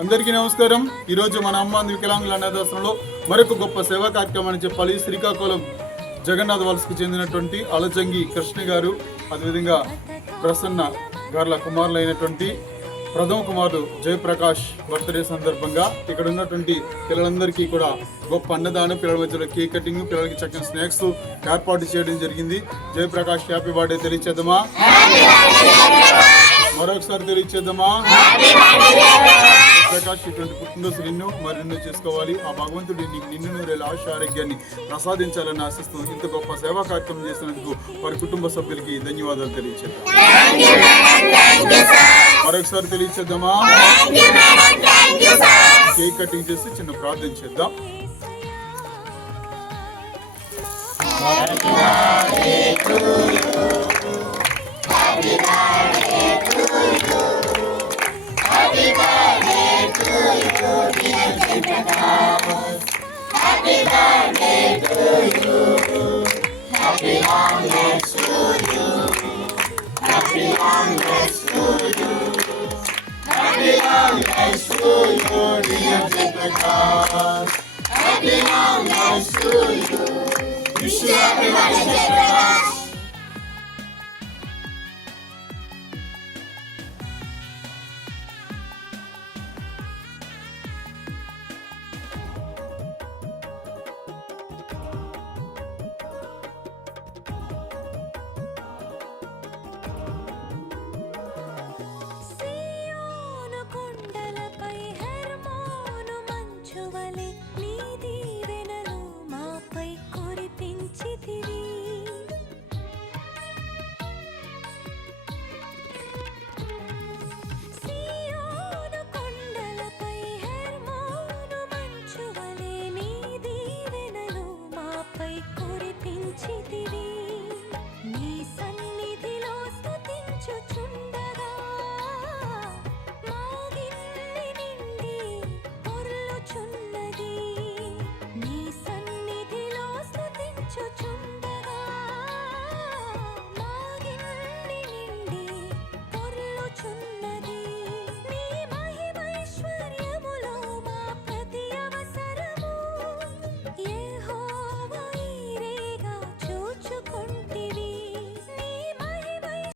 అందరికీ నమస్కారం. ఈరోజు మన అమ్మ వికలాంగుల అనాథాశ్రమంలో మరొక గొప్ప సేవా కార్యక్రమాన్ని చెప్పాలి. శ్రీకాకుళం జగన్నాథ్ వలసకు చెందినటువంటి అలజంగి కృష్ణ గారు, అదేవిధంగా ప్రసన్న గార్ల కుమారులైనటువంటి ప్రథమ కుమారుడు జయప్రకాష్ బర్త్డే సందర్భంగా ఇక్కడ ఉన్నటువంటి పిల్లలందరికీ కూడా గొప్ప అన్నదానం, పిల్లల మధ్యలో కేక్ కటింగ్, పిల్లలకి చక్కని స్నాక్స్ ఏర్పాటు చేయడం జరిగింది. జయప్రకాష్ హ్యాపీ బర్త్డే తెలియచేద్దామా? మరొకసారి తెలియచేద్దామా? ప్రకాష్ ఇటువంటి పుట్టినరోజు నిన్ను మరిన్నో చేసుకోవాలి. ఆ భగవంతుడి నిన్ను నూరేళ్ళ ఆశ ఆరోగ్యాన్ని ప్రసాదించాలని ఆశిస్తూ ఇంత గొప్ప సేవా కార్యక్రమం చేసినందుకు వారి కుటుంబ సభ్యులకి ధన్యవాదాలు తెలియచేద్దాం. మరొకసారి తెలియచేద్దామా? కేక్ కటింగ్ చేసి చిన్న ప్రార్థన చేద్దాం. Happy long life to you. Wish you happy birthday, Jayprakash.